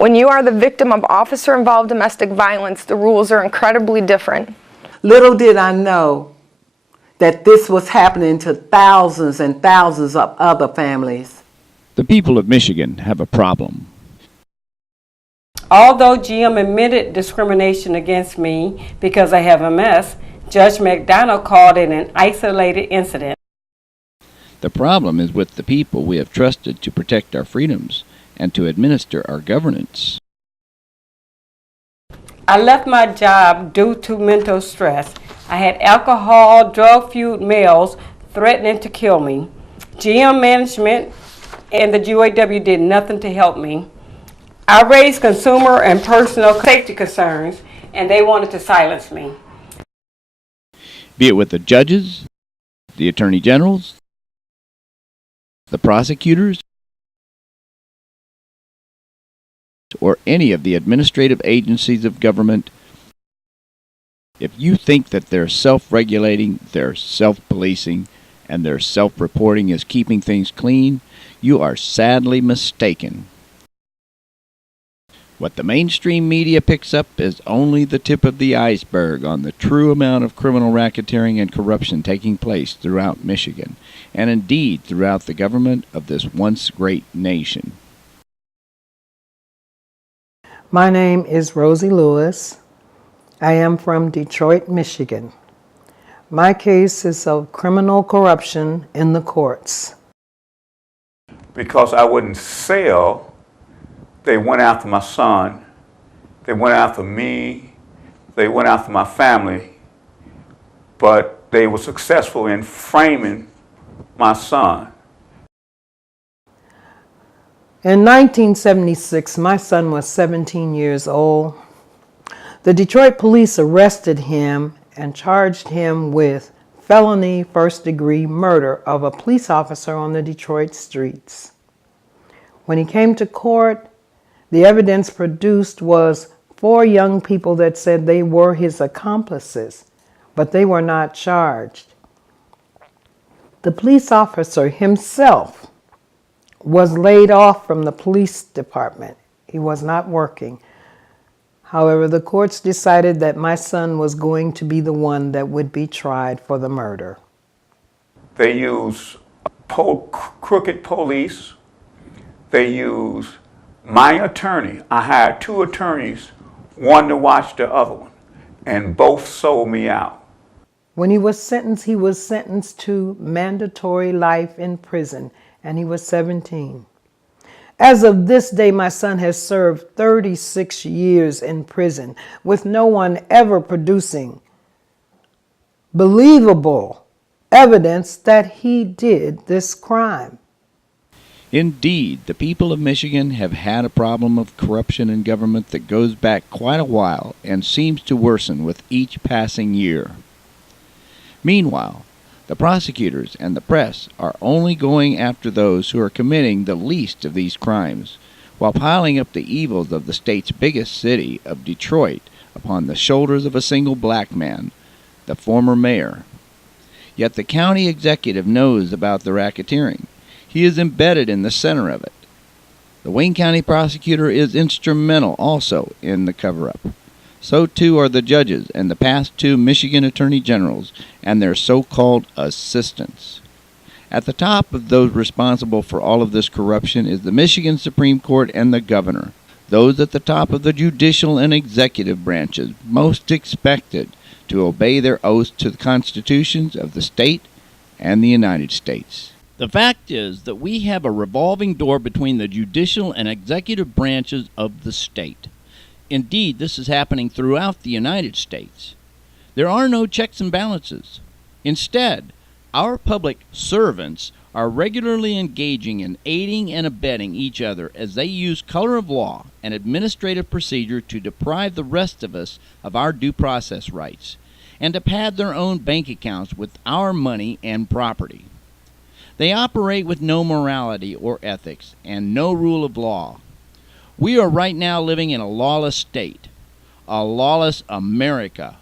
When you are the victim of officer-involved domestic violence, the rules are incredibly different. Little did I know that this was happening to thousands and thousands of other families. The people of Michigan have a problem. Although GM admitted discrimination against me because I have MS, Judge McDonald called it an isolated incident. The problem is with the people we have trusted to protect our freedoms and to administer our governance. I left my job due to mental stress. I had alcohol, drug-fueled males threatening to kill me. GM management and the UAW did nothing to help me. I raised consumer and personal safety concerns, and they wanted to silence me. Be it with the judges, the attorney generals, the prosecutors, or any of the administrative agencies of government, if you think that their self-regulating, their self-policing, and their self-reporting is keeping things clean, you are sadly mistaken. What the mainstream media picks up is only the tip of the iceberg on the true amount of criminal racketeering and corruption taking place throughout Michigan, and indeed throughout the government of this once great nation. My name is Rosie Lewis. I am from Detroit, Michigan. My case is of criminal corruption in the courts. Because I wouldn't sell, they went after my son, they went after me, they went after my family, but they were successful in framing my son. In 1976, my son was 17 years old. The Detroit police arrested him and charged him with felony first-degree murder of a police officer on the Detroit streets. When he came to court, the evidence produced was 4 young people that said they were his accomplices, but they were not charged. The police officer himself was laid off from the police department. He was not working. However, the courts decided that my son was going to be the one that would be tried for the murder. They use crooked police. They use my attorney. I hired 2 attorneys, one to watch the other one, and both sold me out. When he was sentenced to mandatory life in prison, and he was 17. As of this day, my son has served 36 years in prison with no one ever producing believable evidence that he did this crime. Indeed, the people of Michigan have had a problem of corruption in government that goes back quite a while and seems to worsen with each passing year. Meanwhile, the prosecutors and the press are only going after those who are committing the least of these crimes, while piling up the evils of the state's biggest city of Detroit upon the shoulders of a single black man, the former mayor. Yet the county executive knows about the racketeering. He is embedded in the center of it. The Wayne County prosecutor is instrumental also in the cover-up. So too are the judges and the past 2 Michigan attorney generals and their so-called assistants. At the top of those responsible for all of this corruption is the Michigan Supreme Court and the governor, those at the top of the judicial and executive branches most expected to obey their oaths to the constitutions of the state and the United States. The fact is that we have a revolving door between the judicial and executive branches of the state. Indeed, this is happening throughout the United States. There are no checks and balances. Instead, our public servants are regularly engaging in aiding and abetting each other as they use color of law and administrative procedure to deprive the rest of us of our due process rights and to pad their own bank accounts with our money and property. They operate with no morality or ethics and no rule of law. We are right now living in a lawless state, a lawless America.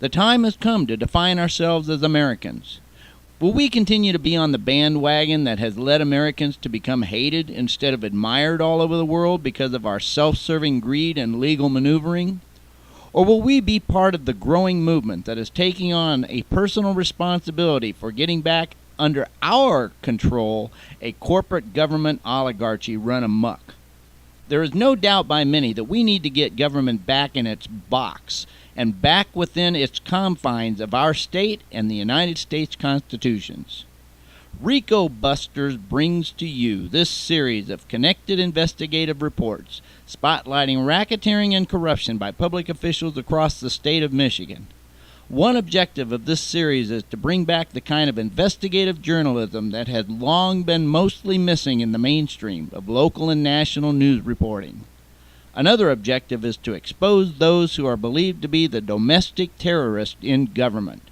The time has come to define ourselves as Americans. Will we continue to be on the bandwagon that has led Americans to become hated instead of admired all over the world because of our self-serving greed and legal maneuvering? Or will we be part of the growing movement that is taking on a personal responsibility for getting back under our control a corporate government oligarchy run amok? There is no doubt by many that we need to get government back in its box and back within its confines of our state and the United States Constitutions. RICO Busters brings to you this series of connected investigative reports spotlighting racketeering and corruption by public officials across the state of Michigan. One objective of this series is to bring back the kind of investigative journalism that had long been mostly missing in the mainstream of local and national news reporting. Another objective is to expose those who are believed to be the domestic terrorists in government.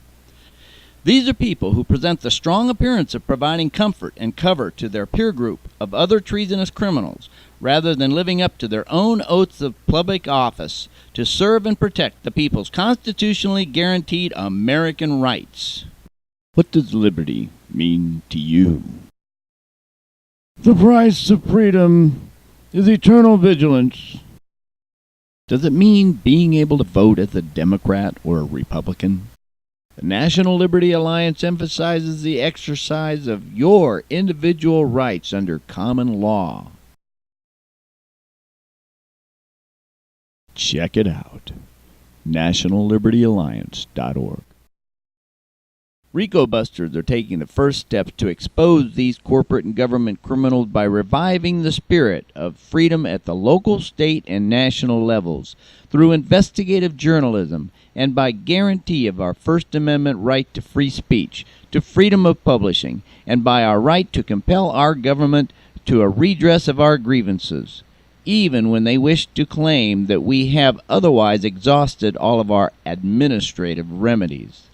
These are people who present the strong appearance of providing comfort and cover to their peer group of other treasonous criminals, rather than living up to their own oaths of public office to serve and protect the people's constitutionally guaranteed American rights. What does liberty mean to you? The price of freedom is eternal vigilance. Does it mean being able to vote as a Democrat or a Republican? The National Liberty Alliance emphasizes the exercise of your individual rights under common law. Check it out. NationalLibertyAlliance.org. RICO Busters are taking the first steps to expose these corporate and government criminals by reviving the spirit of freedom at the local, state, and national levels through investigative journalism and by guarantee of our First Amendment right to free speech, to freedom of publishing, and by our right to compel our government to a redress of our grievances, even when they wish to claim that we have otherwise exhausted all of our administrative remedies.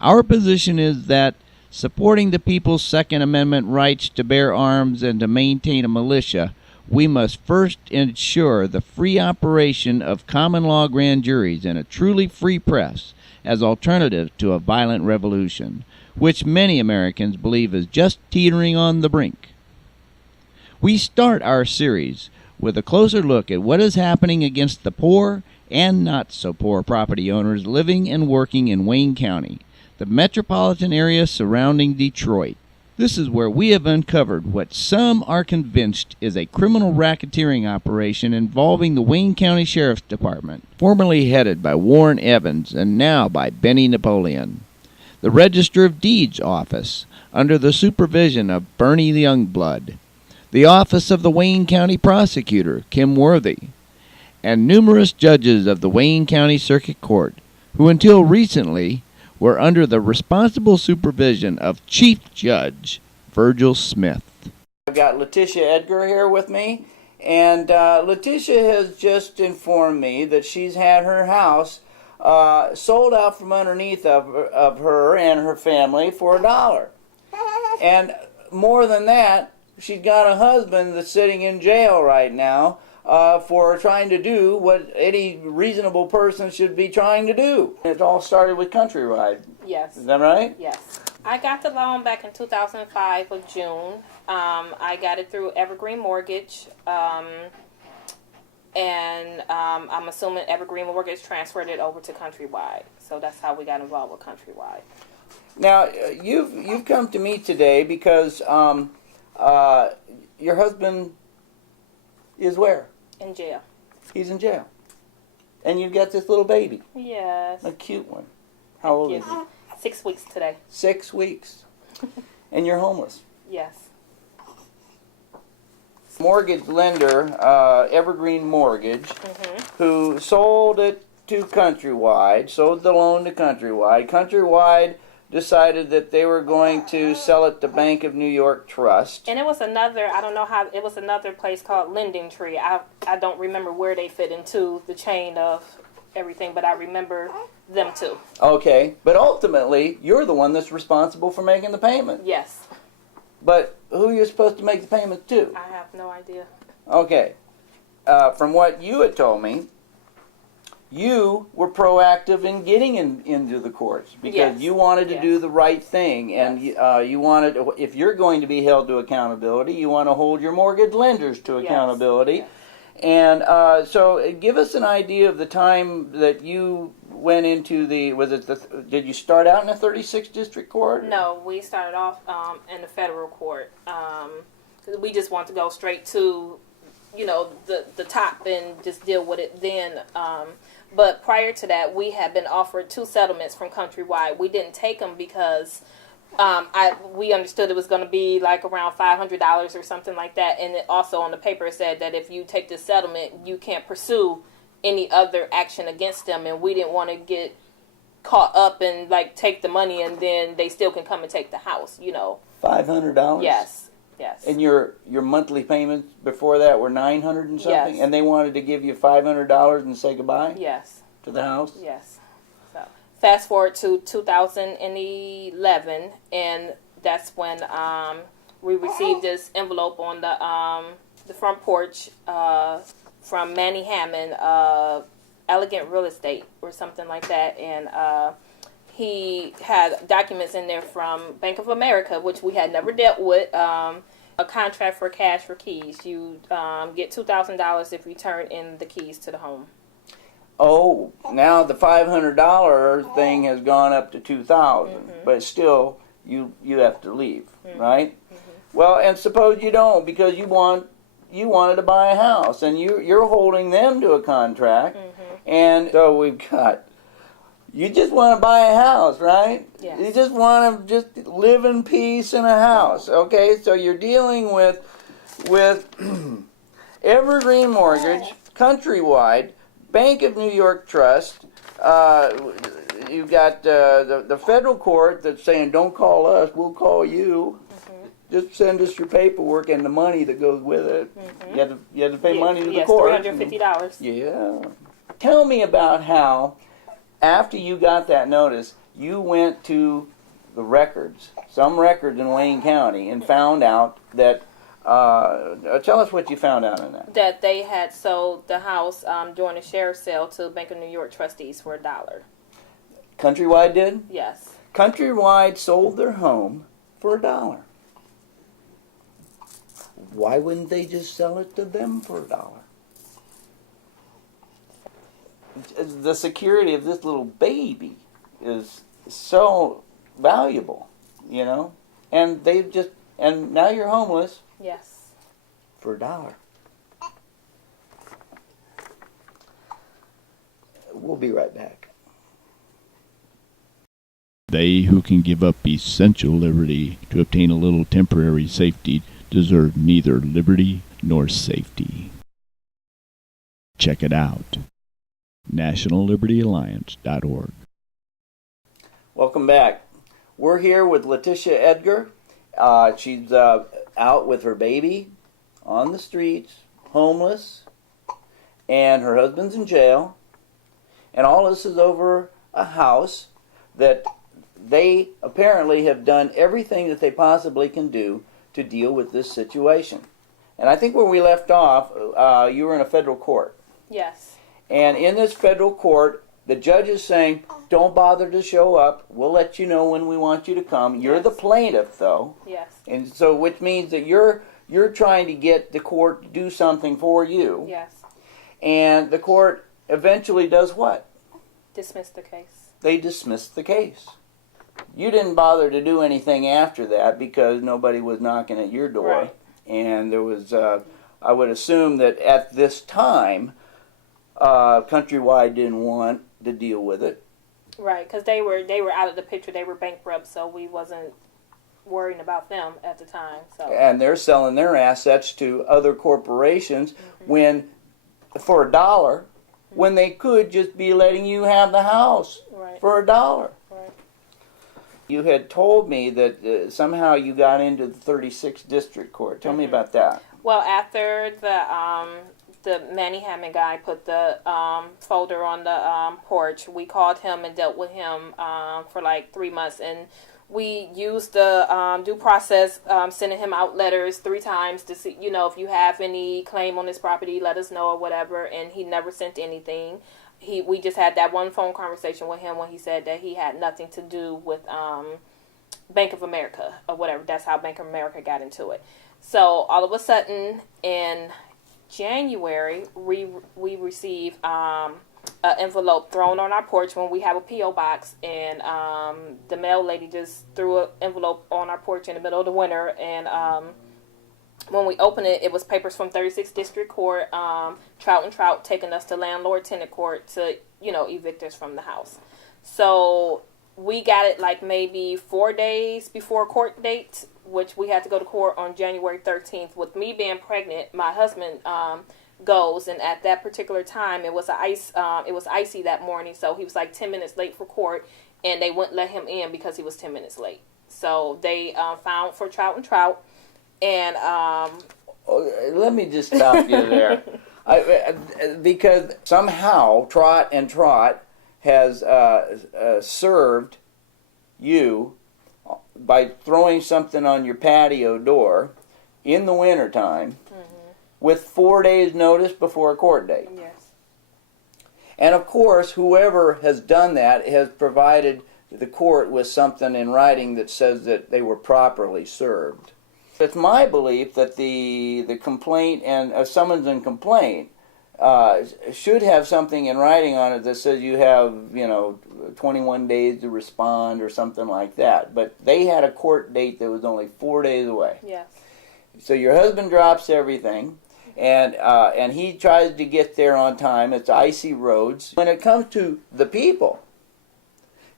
Our position is that supporting the people's Second Amendment rights to bear arms and to maintain a militia, we must first ensure the free operation of common law grand juries and a truly free press as alternative to a violent revolution, which many Americans believe is just teetering on the brink. We start our series with a closer look at what is happening against the poor and not so poor property owners living and working in Wayne County, the metropolitan area surrounding Detroit. This is where we have uncovered what some are convinced is a criminal racketeering operation involving the Wayne County Sheriff's Department, formerly headed by Warren Evans and now by Benny Napoleon. The Register of Deeds Office, under the supervision of Bernie Youngblood. The Office of the Wayne County Prosecutor, Kim Worthy. And numerous judges of the Wayne County Circuit Court, who until recently were under the responsible supervision of Chief Judge Virgil Smith. I've got Letitia Edgar here with me, and Letitia has just informed me that she's had her house sold out from underneath of her and her family for $1. And more than that, she's got a husband that's sitting in jail right now for trying to do what any reasonable person should be trying to do. It all started with Countrywide. Yes. Is that right? Yes. I got the loan back in 2005 of June. I got it through Evergreen Mortgage. And I'm assuming Evergreen Mortgage transferred it over to Countrywide. So that's how we got involved with Countrywide. Now, you've come to me today because your husband is where? In jail. He's in jail. And you've got this little baby. Yes. A cute one. How old is he? 6 weeks today. 6 weeks. And you're homeless. Yes. Mortgage lender, Evergreen Mortgage, who sold it to Countrywide, sold the loan to Countrywide. Countrywide decided that they were going to sell it to Bank of New York Trust. And it was another, I don't know how, it was another place called Lending Tree. I don't remember where they fit into the chain of everything, but I remember them too. Okay, but ultimately, you're the one that's responsible for making the payment. Yes. But who are you supposed to make the payment to? I have no idea. Okay. From what you had told me, you were proactive in getting into the courts because Yes. you wanted to Yes. do the right thing, and Yes. you wanted, if you're going to be held to accountability, you want to hold your mortgage lenders to Yes. accountability. Yes. And so give us an idea of the time that you went into did you start out in the 36th District Court? No, we started off in the federal court. We just want to go straight to, the top and just deal with it then. But prior to that, we had been offered 2 settlements from Countrywide. We didn't take them because we understood it was going to be like around $500 or something like that. And it also on the paper said that if you take this settlement, you can't pursue any other action against them. And we didn't want to get caught up and like take the money and then they still can come and take the house, $500? Yes. And your monthly payments before that were $900 and something? Yes. And they wanted to give you $500 and say goodbye Yes. to the house? Yes. So fast forward to 2011, and that's when we received this envelope on the front porch from Manny Hammond, Elegant Real Estate or something like that, and he had documents in there from Bank of America, which we had never dealt with. A contract for cash for keys. You get $2,000 if you turn in the keys to the home. Oh, now the $500 thing has gone up to $2,000, but still you have to leave, right? Well, and suppose you don't because you wanted to buy a house and you're holding them to a contract, and so we've got. You just want to buy a house, right? Yes. You just want to just live in peace in a house, okay? So you're dealing with Evergreen Mortgage, Countrywide, Bank of New York Trust. You've got the federal court that's saying, don't call us, we'll call you. Just send us your paperwork and the money that goes with it. You had to pay money to the court. $350. Yeah. Tell me about how, after you got that notice, you went to the records, some records in Wayne County, and found out that, tell us what you found out in that. That they had sold the house during a sheriff's sale to Bank of New York trustees for $1. Countrywide did? Yes. Countrywide sold their home for $1. Why wouldn't they just sell it to them for $1? The security of this little baby is so valuable, and and now you're homeless. Yes. For $1. We'll be right back. They who can give up essential liberty to obtain a little temporary safety deserve neither liberty nor safety. Check it out. NationalLibertyAlliance.org. Welcome back. We're here with Letitia Edgar. She's out with her baby on the streets, homeless, and her husband's in jail. And all this is over a house that they apparently have done everything that they possibly can do to deal with this situation. And I think where we left off, you were in a federal court. Yes. And in this federal court, the judge is saying, don't bother to show up. We'll let you know when we want you to come. You're the plaintiff, though. Yes. And so, which means that you're trying to get the court to do something for you. Yes. And the court eventually does what? Dismiss the case. They dismissed the case. You didn't bother to do anything after that because nobody was knocking at your door. Right. And there was, I would assume that at this time, Countrywide didn't want to deal with it. Right, because they were out of the picture. They were bankrupt, so we wasn't worrying about them at the time. So. And they're selling their assets to other corporations when for $1, when they could just be letting you have the house for $1. Right. You had told me that somehow you got into the 36th District Court. Tell me about that. Well, after the Manny Hammond guy put the folder on the porch, we called him and dealt with him for like 3 months, and we used the due process, sending him out letters 3 times to see, if you have any claim on this property, let us know or whatever, and he never sent anything. we just had that one phone conversation with him when he said that he had nothing to do with Bank of America or whatever. That's how Bank of America got into it. So all of a sudden in January, we received an envelope thrown on our porch when we have a P.O. box, and the mail lady just threw an envelope on our porch in the middle of the winter, and when we opened it, it was papers from 36th District Court, Trout and Trout taking us to landlord-tenant court to, evict us from the house. So we got it like maybe 4 days before court date, which we had to go to court on January 13th. With me being pregnant, my husband goes, and at that particular time, it was icy that morning, so he was like 10 minutes late for court, and they wouldn't let him in because he was 10 minutes late. So they found for Trout and Trout, and let me just stop you there, because somehow Trot and Trot has served you by throwing something on your patio door in the wintertime with 4 days notice before a court date. yes, And of course, whoever has done that has provided the court with something in writing that says that they were properly served. It's my belief that the complaint and a summons and complaint should have something in writing on it that says you have, 21 days to respond or something like that. But they had a court date that was only 4 days away. yes, So your husband drops everything, and he tries to get there on time. It's icy roads. When it comes to the people,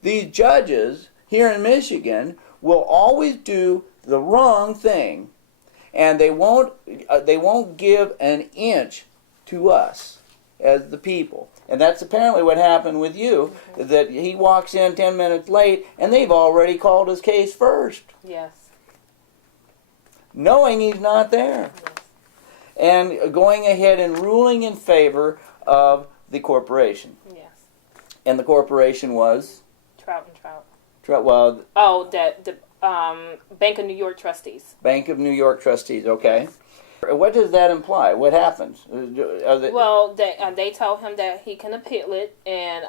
these judges here in Michigan will always do the wrong thing, and they won't give an inch to us as the people. And that's apparently what happened with you, that he walks in 10 minutes late, and they've already called his case first, yes, knowing he's not there, and going ahead and ruling in favor of the corporation. yes. And the corporation was? Trout and Trout. Well, Oh, the Bank of New York trustees. Bank of New York trustees, okay. What does that imply? What happens? Well, they told him that he can appeal it, and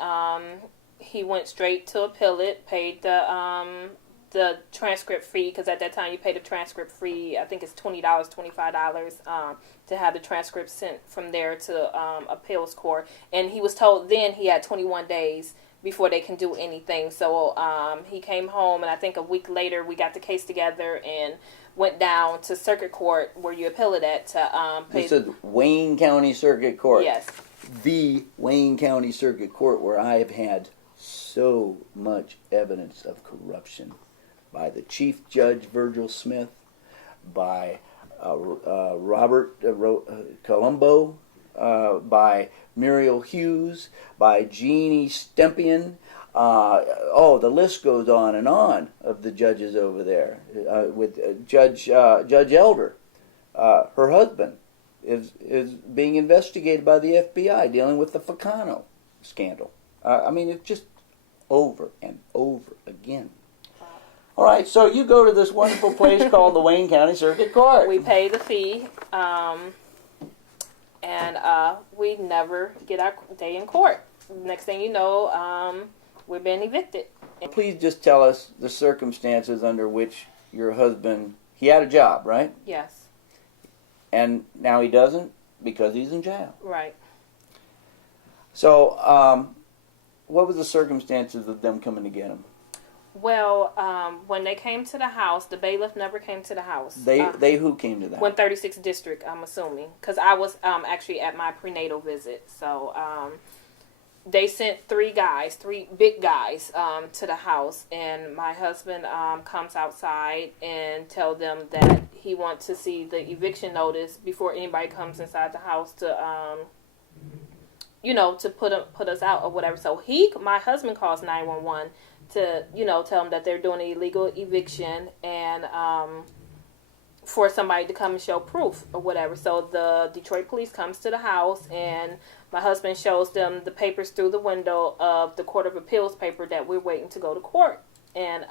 he went straight to appeal it, paid the transcript fee, because at that time you paid the transcript fee, I think it's $20, $25, to have the transcript sent from there to appeals court. And he was told then he had 21 days before they can do anything. So he came home, and I think a week later we got the case together and went down to circuit court where you appeal it at to pay. This is Wayne County Circuit Court. Yes. The Wayne County Circuit Court, where I have had so much evidence of corruption by the Chief Judge Virgil Smith, by Robert Colombo, by Muriel Hughes, by Jeannie Stempion. The list goes on and on of the judges over there. With Judge Elder, her husband is being investigated by the FBI, dealing with the Facano scandal. It's just over and over again. All right, so you go to this wonderful place called the Wayne County Circuit Court. We pay the fee, and we never get our day in court. Next thing you know, we're being evicted. Please just tell us the circumstances under which your husband, he had a job, right? Yes. And now he doesn't because he's in jail. Right. So, what were the circumstances of them coming to get him? Well, when they came to the house, the bailiff never came to the house. They who came to the house? 136th District, I'm assuming. Because I was actually at my prenatal visit. So, they sent three big guys, to the house. And my husband comes outside and tell them that he wants to see the eviction notice before anybody comes inside the house to, to put us out or whatever. So my husband calls 911 to, tell them that they're doing an illegal eviction and for somebody to come and show proof or whatever. So the Detroit police comes to the house, and my husband shows them the papers through the window of the Court of Appeals paper that we're waiting to go to court. And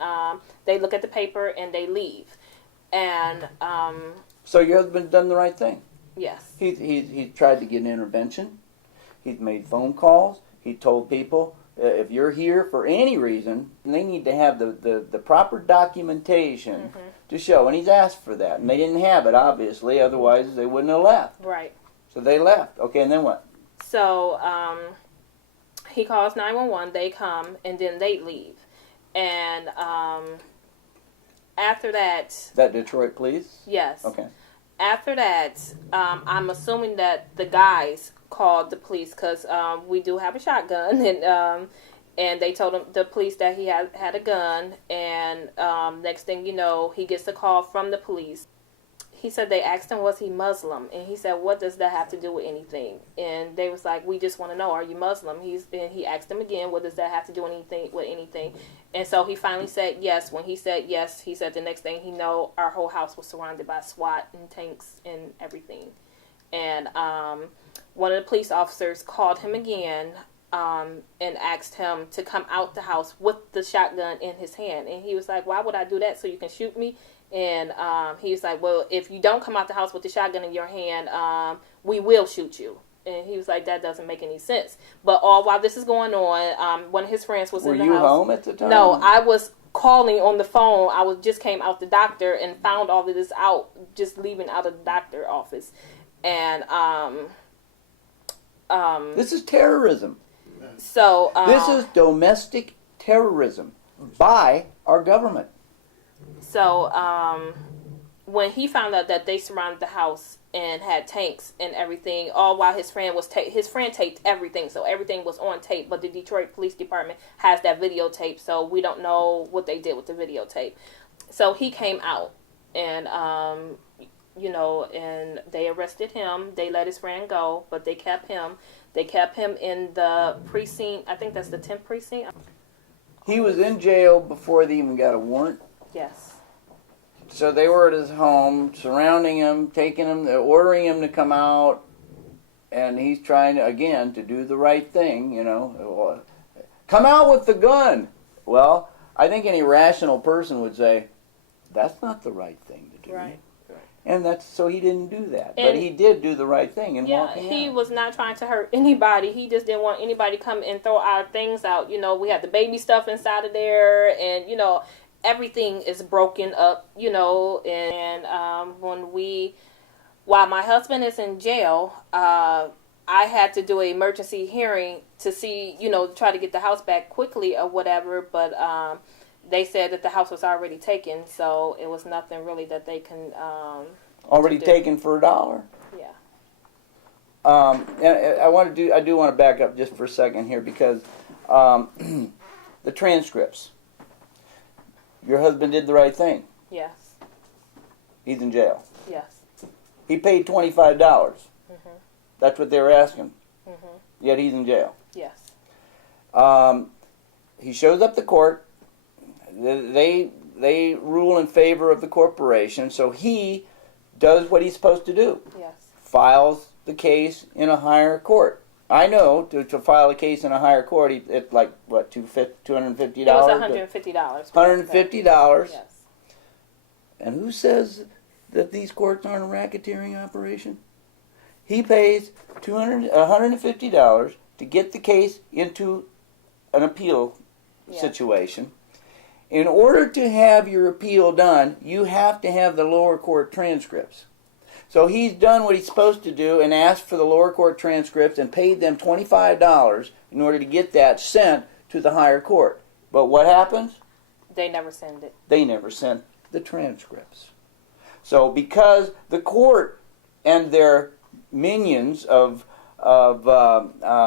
they look at the paper and they leave. And so your husband's done the right thing. Yes. He tried to get an intervention. He's made phone calls. He told people, if you're here for any reason, they need to have the proper documentation to show. And he's asked for that. And they didn't have it, obviously. Otherwise, they wouldn't have left. Right. So they left. Okay, and then what? So he calls 911. They come, and then they leave. And after that... That Detroit police? Yes. Okay. After that, I'm assuming that the guys called the police because we do have a shotgun, and they told the police that he had a gun. And next thing you know, he gets a call from the police. He said they asked him, was he Muslim? And he said, what does that have to do with anything? And they was like, we just want to know, are you Muslim? He asked him again, what does that have to do with anything? And so he finally said yes. When he said yes, he said the next thing he know, our whole house was surrounded by SWAT and tanks and everything. And one of the police officers called him again and asked him to come out the house with the shotgun in his hand. And he was like, why would I do that? So you can shoot me? And he was like, well, if you don't come out the house with the shotgun in your hand, we will shoot you. And he was like, that doesn't make any sense. But all while this is going on, one of his friends was in the house. Were you home at the time? No, I was calling on the phone. I just came out the doctor and found all of this out, just leaving out of the doctor office. And this is terrorism. So this is domestic terrorism by our government. So when he found out that they surrounded the house and had tanks and everything, all while his friend taped everything, so everything was on tape. But the Detroit Police Department has that videotape, so we don't know what they did with the videotape. So he came out, and and they arrested him. They let his friend go, but they kept him. They kept him in the precinct. I think that's the 10th precinct. He was in jail before they even got a warrant. Yes. So they were at his home, surrounding him, taking him, ordering him to come out, and he's trying to, again, to do the right thing, Come out with the gun! Well, I think any rational person would say, that's not the right thing to do. Right. And so he didn't do that. And but he did do the right thing in walking he out. was not trying to hurt anybody. He just didn't want anybody to come and throw our things out. We had the baby stuff inside of there, and, everything is broken up, and while my husband is in jail, I had to do an emergency hearing to see, try to get the house back quickly or whatever, but they said that the house was already taken, so it was nothing really that they can already taken for $1? Yeah. And I do want to back up just for a second here because the transcripts. Your husband did the right thing. Yes. He's in jail. Yes. He paid $25. That's what they were asking. Yet he's in jail. Yes. He shows up to court. They rule in favor of the corporation, so he does what he's supposed to do. Yes. Files the case in a higher court. I know to file a case in a higher court, it's like, what, $250? It was $150. $150. Yes. And who says that these courts aren't a racketeering operation? He pays $150 to get the case into an appeal situation. In order to have your appeal done, you have to have the lower court transcripts. So he's done what he's supposed to do and asked for the lower court transcripts and paid them $25 in order to get that sent to the higher court. But what happens? They never send it. They never sent the transcripts. So because the court and their minions of court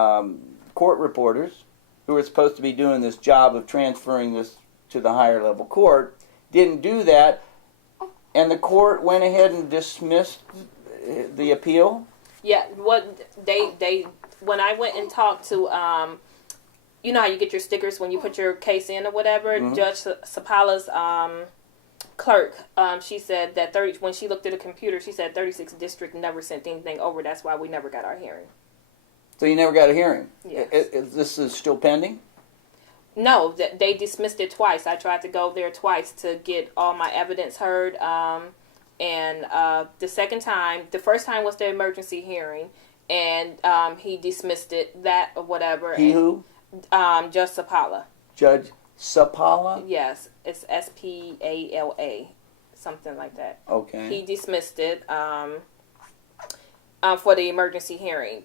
reporters who are supposed to be doing this job of transferring this to the higher level court didn't do that, and the court went ahead and dismissed the appeal. Yeah, what they when I went and talked to you know how you get your stickers when you put your case in or whatever. Judge Sapala's clerk, she said that when she looked at the computer, she said 36th district never sent anything over. That's why we never got our hearing. So you never got a hearing? Yes. This is still pending? No, they dismissed it twice. I tried to go there twice to get all my evidence heard. And the second time, the first time was the emergency hearing. and he dismissed that or whatever. He who? Judge Sapala. Judge Sapala? Yes, it's Spala, something like that. Okay. He dismissed it for the emergency hearing.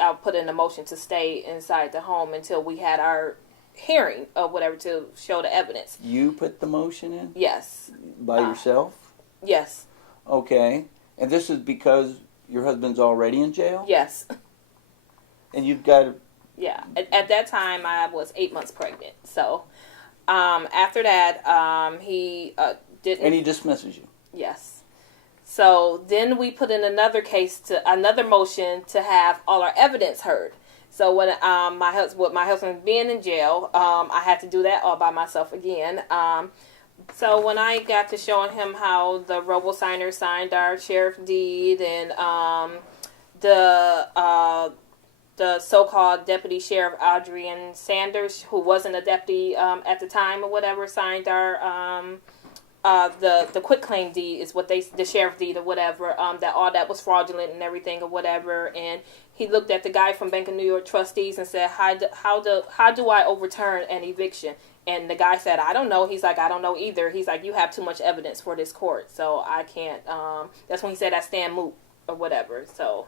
I'll put in a motion to stay inside the home until we had our hearing or whatever to show the evidence. You put the motion in? Yes. By yourself? Yes. Okay. And this is because your husband's already in jail? Yes. And you've got... Yeah. At that time, I was 8 months pregnant. So, after that, he didn't... And he dismisses you? Yes. So, then we put in another motion to have all our evidence heard. So, when my husband being in jail, I had to do that all by myself again. So when I got to showing him how the robo-signer signed our sheriff deed and the so-called deputy sheriff Adrian Sanders, who wasn't a deputy at the time or whatever, signed our the quitclaim deed is what the sheriff deed or whatever, that all that was fraudulent and everything or whatever. And he looked at the guy from Bank of New York trustees and said, how do I overturn an eviction? And the guy said, I don't know. He's like, I don't know either. He's like, you have too much evidence for this court, so I can't. That's when he said I stand moot or whatever. So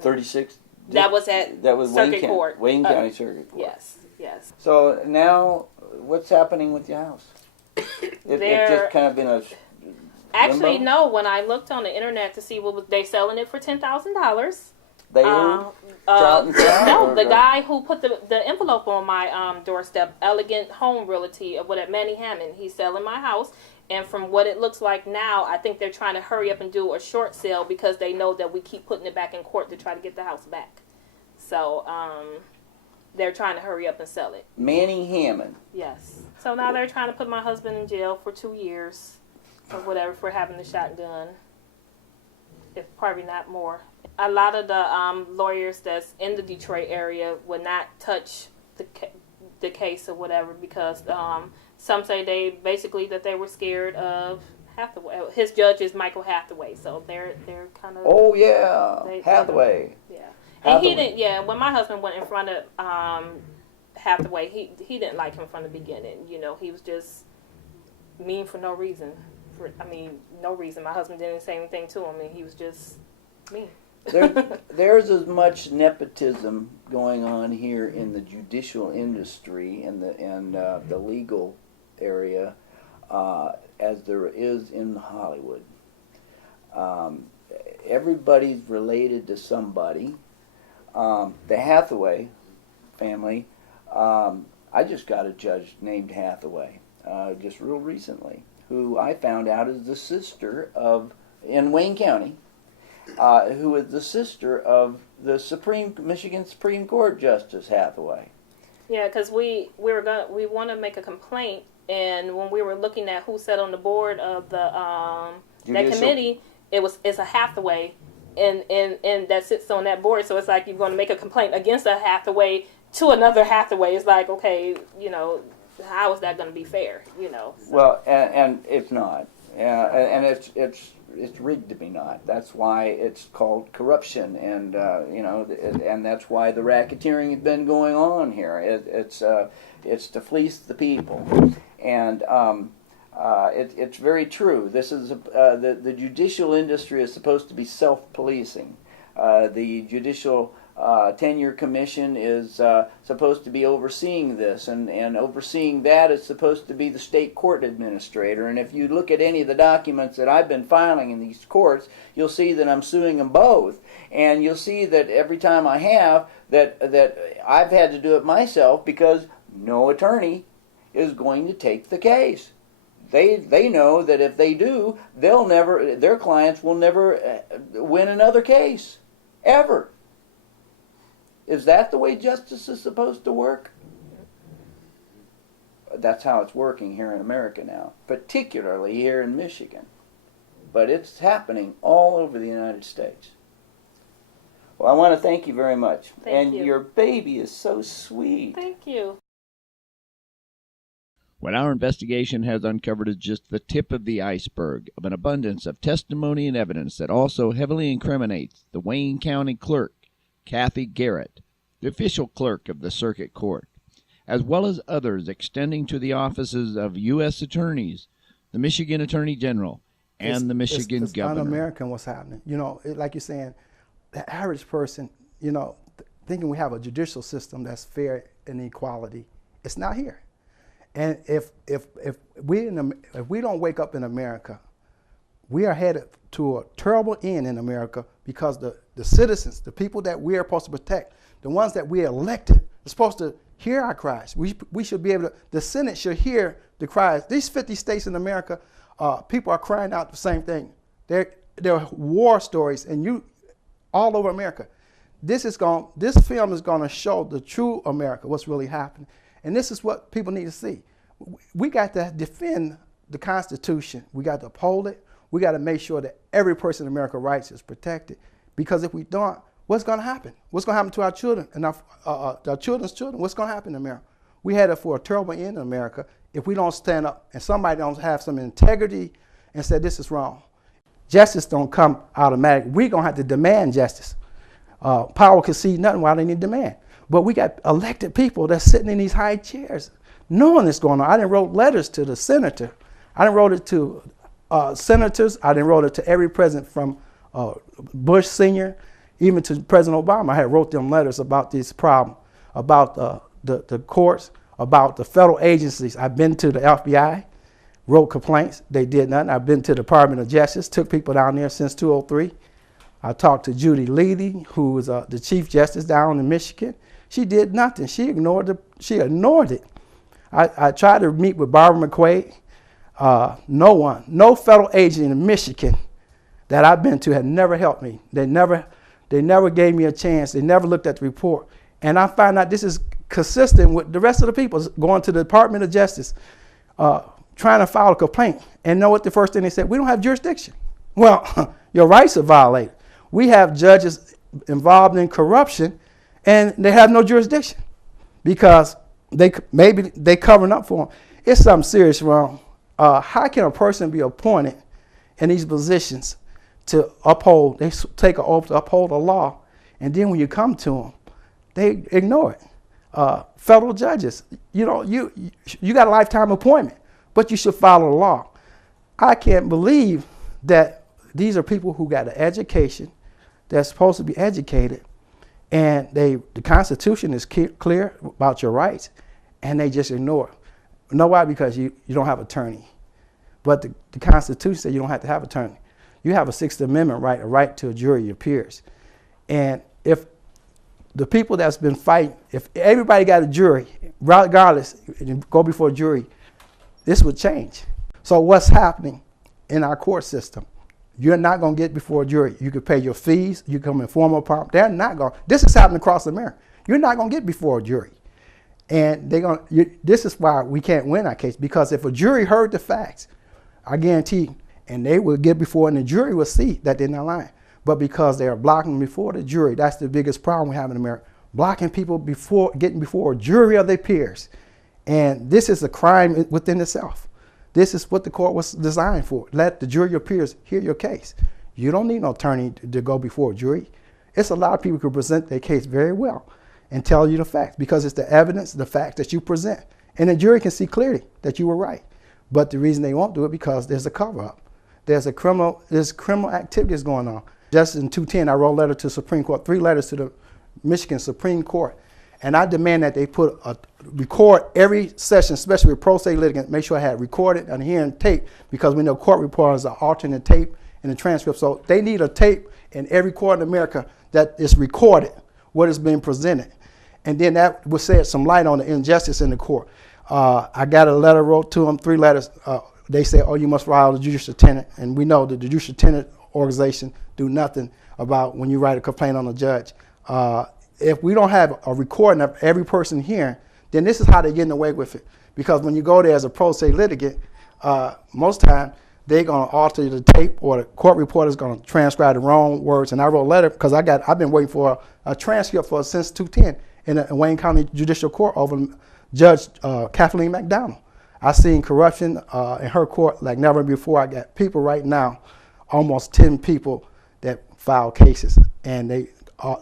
36. That was Circuit Court. Wayne County Circuit Court. Yes. So now, what's happening with your house? It just kind of been a actually limbo? No. When I looked on the internet to see what they selling it for $10,000. They no, the guy who put the envelope on my doorstep, Elegant Home Realty or whatever, Manny Hammond. He's selling my house, and from what it looks like now, I think they're trying to hurry up and do a short sale because they know that we keep putting it back in court to try to get the house back. So they're trying to hurry up and sell it. Manny Hammond. Yes. So now they're trying to put my husband in jail for 2 years or whatever for having the shotgun. If probably not more. A lot of the lawyers that's in the Detroit area would not touch the case or whatever because some say that they were scared of Hathaway. His judge is Michael Hathaway, so they're kind of. Oh yeah, Hathaway. Yeah, and he didn't. Yeah, when my husband went in front of Hathaway, he didn't like him from the beginning. You know, he was just mean for no reason. No reason. My husband didn't say anything to him, and he was just mean. There's as much nepotism going on here in the judicial industry and the legal area as there is in Hollywood. Everybody's related to somebody. The Hathaway family, I just got a judge named Hathaway just real recently, who I found out is the sister in Wayne County, who is the sister of the Michigan Supreme Court Justice Hathaway. Yeah, because we want to make a complaint, and when we were looking at who sat on the board of that committee, it's a Hathaway, and that sits on that board. So it's like you're going to make a complaint against a Hathaway to another Hathaway. It's like, okay, how is that going to be fair? So. Well, and it's not, and it's rigged to be not. That's why it's called corruption, and and that's why the racketeering has been going on here. It's to fleece the people, and it's very true. This is the judicial industry is supposed to be self-policing. The judicial tenure commission is supposed to be overseeing this, and overseeing that is supposed to be the state court administrator. And if you look at any of the documents that I've been filing in these courts, you'll see that I'm suing them both, and you'll see that every time I have that I've had to do it myself because no attorney is going to take the case. They know that if they do, their clients will never win another case ever. Is that the way justice is supposed to work? That's how it's working here in America now, particularly here in Michigan. But it's happening all over the United States. Well, I want to thank you very much. Thank you. Your baby is so sweet. Thank you. What our investigation has uncovered is just the tip of the iceberg of an abundance of testimony and evidence that also heavily incriminates the Wayne County clerk, Kathy Garrett, the official clerk of the Circuit Court, as well as others extending to the offices of U.S. attorneys, the Michigan Attorney General, and the Michigan governor. It's un-American what's happening. You know, like you're saying, the average person, you know, thinking we have a judicial system that's fair and equality, it's not here. And if we don't wake up in America, we are headed to a terrible end in America, because the citizens, the people that we are supposed to protect, the ones that we elected, are supposed to hear our cries. We should be able to, the Senate should hear the cries. These 50 states in America, people are crying out the same thing. There are war stories all over America. This film is going to show the true America, what's really happening. And this is what people need to see. We got to defend the Constitution. We got to uphold it. We got to make sure that every person in America's rights is protected. Because if we don't, what's going to happen? What's going to happen to our children and our children's children? What's going to happen in America? We headed for a terrible end in America if we don't stand up and somebody don't have some integrity and say this is wrong. Justice don't come automatic. We're going to have to demand justice. Power can see nothing while they need demand. But we got elected people that's sitting in these high chairs knowing this going on. I done wrote letters to the senator. I done wrote it to senators. I done wrote it to every president from Bush Sr., even to President Obama. I had wrote them letters about this problem, about the courts, about the federal agencies. I've been to the FBI, wrote complaints. They did nothing. I've been to the Department of Justice, took people down there since 2003. I talked to Judy Leedy, who was the Chief Justice down in Michigan. She did nothing. She ignored it. I tried to meet with Barbara McQuaid. No federal agent in Michigan that I've been to had never helped me. They never gave me a chance. They never looked at the report. And I find out this is consistent with the rest of the people going to the Department of Justice, trying to file a complaint. And know what the first thing they said? We don't have jurisdiction. Well, your rights are violated. We have judges involved in corruption, and they have no jurisdiction because maybe they covering up for them. It's something serious wrong. How can a person be appointed in these positions to uphold? They take an oath to uphold the law, and then when you come to them, they ignore it. Federal judges, you know, you got a lifetime appointment, but you should follow the law. I can't believe that these are people who got an education. They're supposed to be educated, and the Constitution is clear about your rights, and they just ignore it. You know why? Because you don't have an attorney. But the Constitution says you don't have to have an attorney. You have a Sixth Amendment right, a right to a jury of your peers. And if the people that's been fighting, if everybody got a jury, regardless, go before a jury, this would change. So what's happening in our court system? You're not going to get before a jury. You could pay your fees. You come in formal part. They're not going. This is happening across America. You're not going to get before a jury, and this is why we can't win our case, because if a jury heard the facts, I guarantee, and they will get before, and the jury will see that they're not lying. But because they are blocking before the jury, that's the biggest problem we have in America. Blocking people before getting before a jury of their peers, and this is a crime within itself. This is what the court was designed for. Let the jury of your peers hear your case. You don't need no attorney to go before a jury. It's a lot of people who present their case very well and tell you the facts, because it's the evidence, the facts that you present. And the jury can see clearly that you were right. But the reason they won't do it because there's a cover-up. There's criminal activities going on. Just in 2010, I wrote a letter to the Supreme Court, 3 letters to the Michigan Supreme Court. And I demand that they record every session, especially with pro se litigants, make sure I had recorded and hearing tape, because we know court reporters are altering the tape and the transcript. So they need a tape in every court in America that is recorded, what is being presented. And then that will shed some light on the injustice in the court. I got a letter wrote to them, 3 letters. They say, oh, you must file the judicial tenant. And we know the judicial tenant organization do nothing about when you write a complaint on a judge. If we don't have a recording of every person here, then this is how they're getting away with it. Because when you go there as a pro se litigant, most time they're going to alter the tape, or the court reporter is going to transcribe the wrong words. And I wrote a letter because I've been waiting for a transcript since 2010 in the Wayne County Judicial Court over Judge Kathleen McDonald. I've seen corruption in her court like never before. I got people right now, almost 10 people that file cases, and they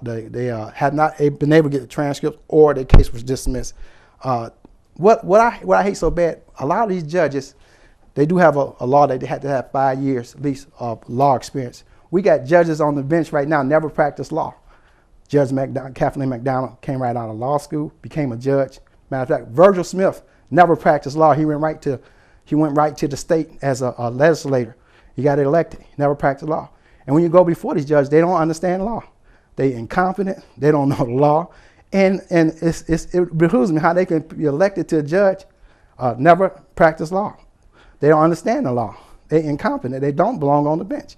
they had not been able to get the transcripts, or their case was dismissed. What I hate so bad, a lot of these judges, they do have a law that they had to have 5 years at least of law experience. We got judges on the bench right now never practiced law. Judge Kathleen McDonald came right out of law school, became a judge. Matter of fact, Virgil Smith never practiced law. He went right to the state as a legislator. He got elected. He never practiced law. And when you go before these judges, they don't understand law. They incompetent. They don't know the law. And it behooves me how they can be elected to a judge, never practice law. They don't understand the law. They're incompetent. They don't belong on the bench.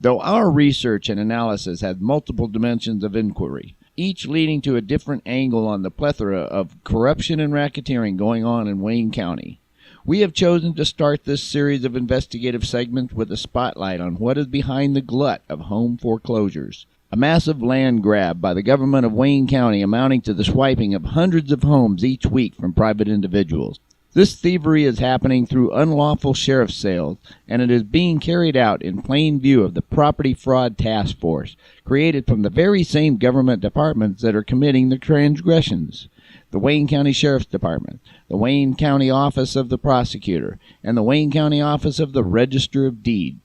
Though our research and analysis has multiple dimensions of inquiry, each leading to a different angle on the plethora of corruption and racketeering going on in Wayne County, we have chosen to start this series of investigative segments with a spotlight on what is behind the glut of home foreclosures. A massive land grab by the government of Wayne County amounting to the swiping of hundreds of homes each week from private individuals. This thievery is happening through unlawful sheriff sales, and it is being carried out in plain view of the Property Fraud Task Force, created from the very same government departments that are committing the transgressions. The Wayne County Sheriff's Department, the Wayne County Office of the Prosecutor, and the Wayne County Office of the Register of Deeds.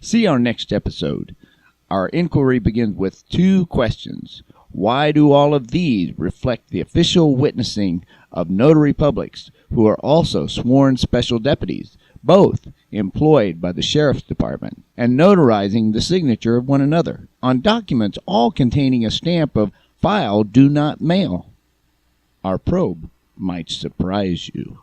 See our next episode. Our inquiry begins with 2 questions. Why do all of these reflect the official witnessing of notary publics who are also sworn special deputies, both employed by the Sheriff's Department, and notarizing the signature of one another on documents all containing a stamp of "File do not mail"? Our probe might surprise you.